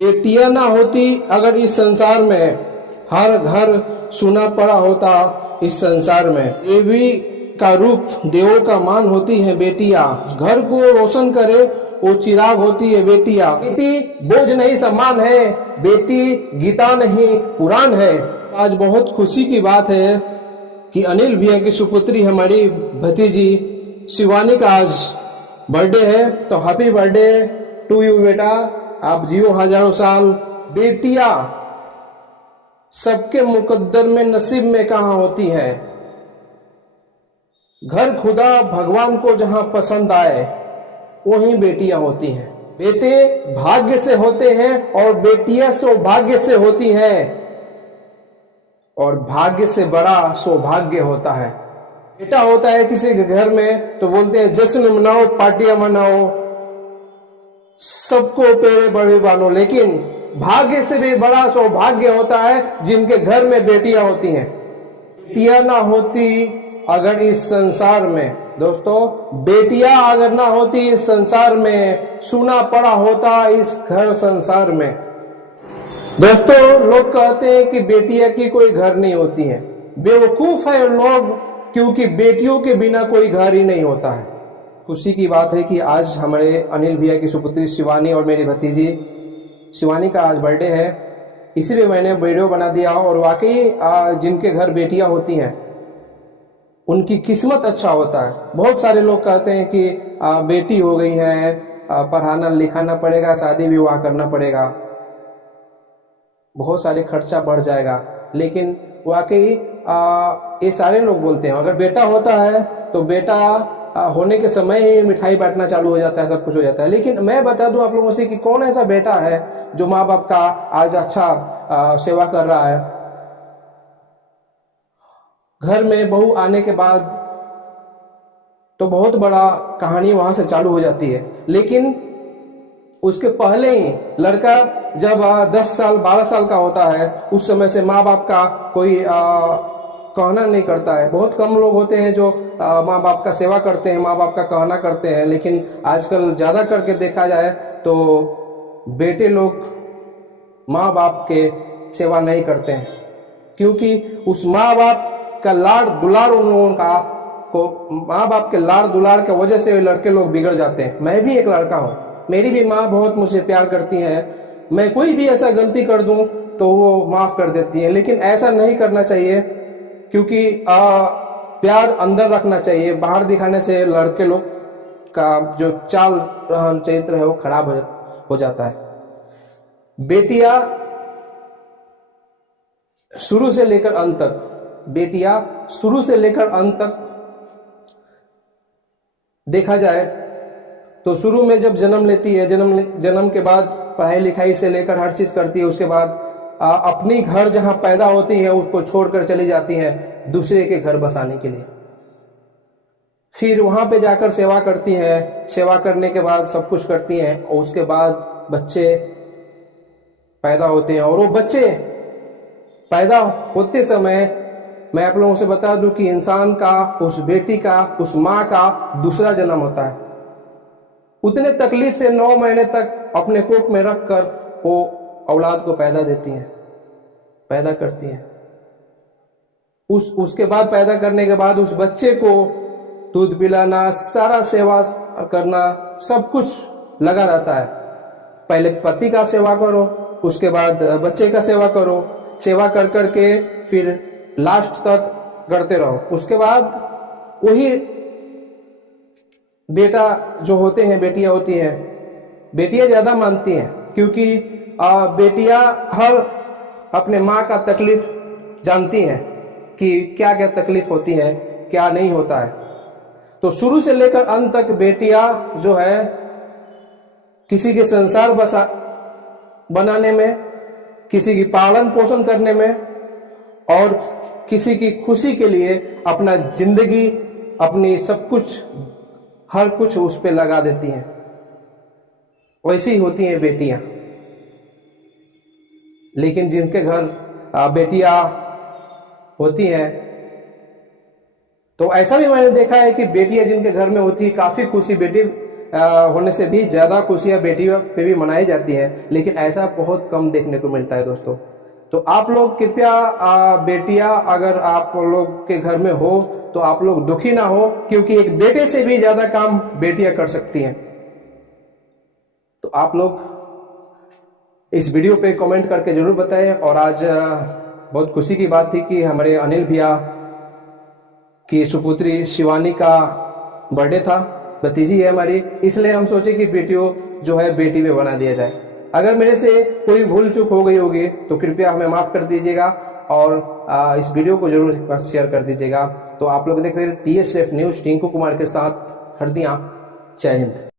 बेटियां ना होती अगर इस संसार में, हर घर सुना पड़ा होता इस संसार में। देवी का रूप, देवों का मान होती है बेटियां। घर को रोशन करे वो चिराग होती है बेटियां। बेटी बोझ नहीं सम्मान है, बेटी गीता नहीं पुराण है। आज बहुत खुशी की बात है कि अनिल भैया की सुपुत्री हमारी भतीजी शिवानी का आज बर्थडे है। तो हैप्पी बर्थडे टू यू बेटा, आप जियो हजारों साल। बेटियां सबके मुकद्दर में, नसीब में कहां होती है। घर खुदा भगवान को जहां पसंद आए वहीं बेटियां होती हैं। बेटे भाग्य से होते हैं और बेटियां सौभाग्य से होती हैं, और भाग्य से बड़ा सौभाग्य होता है। बेटा होता है किसी के घर में तो बोलते हैं जश्न मनाओ, पार्टियां मनाओ, सबको पेड़े बड़े बानो। लेकिन भाग्य से भी बड़ा सौभाग्य होता है जिनके घर में बेटियां होती हैं। बेटियां ना होती अगर इस संसार में, दोस्तों बेटियां अगर ना होती इस संसार में, सूना पड़ा होता इस घर संसार में। दोस्तों लोग कहते हैं कि बेटियां की कोई घर नहीं होती है। बेवकूफ है लोग, क्योंकि बेटियों के बिना कोई घर ही नहीं होता है। खुशी की बात है कि आज हमारे अनिल भैया की सुपुत्री शिवानी और मेरी भतीजी शिवानी का आज बर्थडे है, इसीलिए मैंने वीडियो बना दिया। और वाकई जिनके घर बेटियां होती हैं उनकी किस्मत अच्छा होता है। बहुत सारे लोग कहते हैं कि बेटी हो गई है, पढ़ाना लिखाना पड़ेगा, शादी विवाह करना पड़ेगा, बहुत सारे खर्चा बढ़ जाएगा। लेकिन वाकई ये सारे लोग बोलते हैं अगर बेटा होता है तो बेटा होने के समय ही मिठाई बांटना चालू हो जाता है, सब कुछ हो जाता है। लेकिन मैं बता दूं आप लोगों से कि कौन ऐसा बेटा है जो माँ बाप का आज अच्छा सेवा कर रहा है। घर में बहू आने के बाद तो बहुत बड़ा कहानी वहां से चालू हो जाती है, लेकिन उसके पहले ही लड़का जब 10 साल 12 साल का होता है उस समय से माँ बाप का कोई कहना नहीं करता है। बहुत कम लोग होते हैं जो माँ बाप का सेवा करते हैं, माँ बाप का कहना करते हैं। लेकिन आजकल ज़्यादा करके देखा जाए तो बेटे लोग माँ बाप के सेवा नहीं करते हैं, क्योंकि उस माँ बाप का लाड़ दुलार उन लोगों का को माँ बाप के लाड़ दुलार की वजह से लड़के लोग बिगड़ जाते हैं। मैं भी एक लड़का हूँ, मेरी भी माँ बहुत मुझे प्यार करती है। मैं कोई भी ऐसा गलती कर दूं तो वो माफ़ कर देती है, लेकिन ऐसा नहीं करना चाहिए, क्योंकि प्यार अंदर रखना चाहिए। बाहर दिखाने से लड़के लोग का जो चाल रहन चरित्र है वो खराब हो जाता है। बेटियां शुरू से लेकर अंत तक, बेटियां शुरू से लेकर अंत तक देखा जाए तो शुरू में जब जन्म लेती है, जन्म के बाद पढ़ाई लिखाई से लेकर हर चीज़ करती है। उसके बाद अपनी घर जहां पैदा होती है उसको छोड़कर चली जाती हैं दूसरे के घर बसाने के लिए। फिर वहां पे जाकर सेवा करती हैं, सेवा करने के बाद सब कुछ करती हैं, और उसके बाद बच्चे पैदा होते हैं। और वो बच्चे पैदा होते समय मैं आप लोगों से बता दूं कि इंसान का, उस बेटी का, उस माँ का दूसरा जन्म होता है। उतने तकलीफ से 9 महीने तक अपने कोख में रखकर वो औलाद को पैदा देती हैं, पैदा करती हैं। उसके बाद पैदा करने के बाद उस बच्चे को दूध पिलाना, सारा सेवा करना, सब कुछ लगा रहता है। पहले पति का सेवा करो, उसके बाद बच्चे का सेवा करो, सेवा कर करके फिर लास्ट तक करते रहो। उसके बाद वही बेटा जो होते हैं, बेटियां होती हैं, बेटियां ज़्यादा मानती हैं, क्योंकि बेटियां हर अपने माँ का तकलीफ जानती हैं कि क्या क्या तकलीफ होती है, क्या नहीं होता है। तो शुरू से लेकर अंत तक बेटियां जो है किसी के संसार बनाने में, किसी की पालन पोषण करने में, और किसी की खुशी के लिए अपना जिंदगी, अपनी सब कुछ, हर कुछ उस पे लगा देती हैं। वैसी होती हैं बेटियां। लेकिन जिनके घर बेटियां होती हैं तो ऐसा भी मैंने देखा है कि बेटियां जिनके घर में होती है काफी खुशी, बेटी होने से भी ज़्यादा खुशियाँ बेटियों पे भी मनाई जाती हैं, लेकिन ऐसा बहुत कम देखने को मिलता है दोस्तों। तो आप लोग कृपया बेटियां अगर आप लोग के घर में हो तो आप लोग दुखी ना हो, क्योंकि एक बेटे से भी ज़्यादा काम बेटियां कर सकती हैं। तो आप लोग इस वीडियो पे कमेंट करके ज़रूर बताएं। और आज बहुत खुशी की बात थी कि हमारे अनिल भैया की सुपुत्री शिवानी का बर्थडे था, भतीजी है हमारी, इसलिए हम सोचे कि वीडियो जो है बेटी पे बना दिया जाए। अगर मेरे से कोई भूल चूक हो गई होगी तो कृपया हमें माफ़ कर दीजिएगा और इस वीडियो को जरूर शेयर कर दीजिएगा। तो आप लोग देख रहे हैं TSF न्यूज़ टिंकू कुमार के साथ हरदिया। जय हिंद।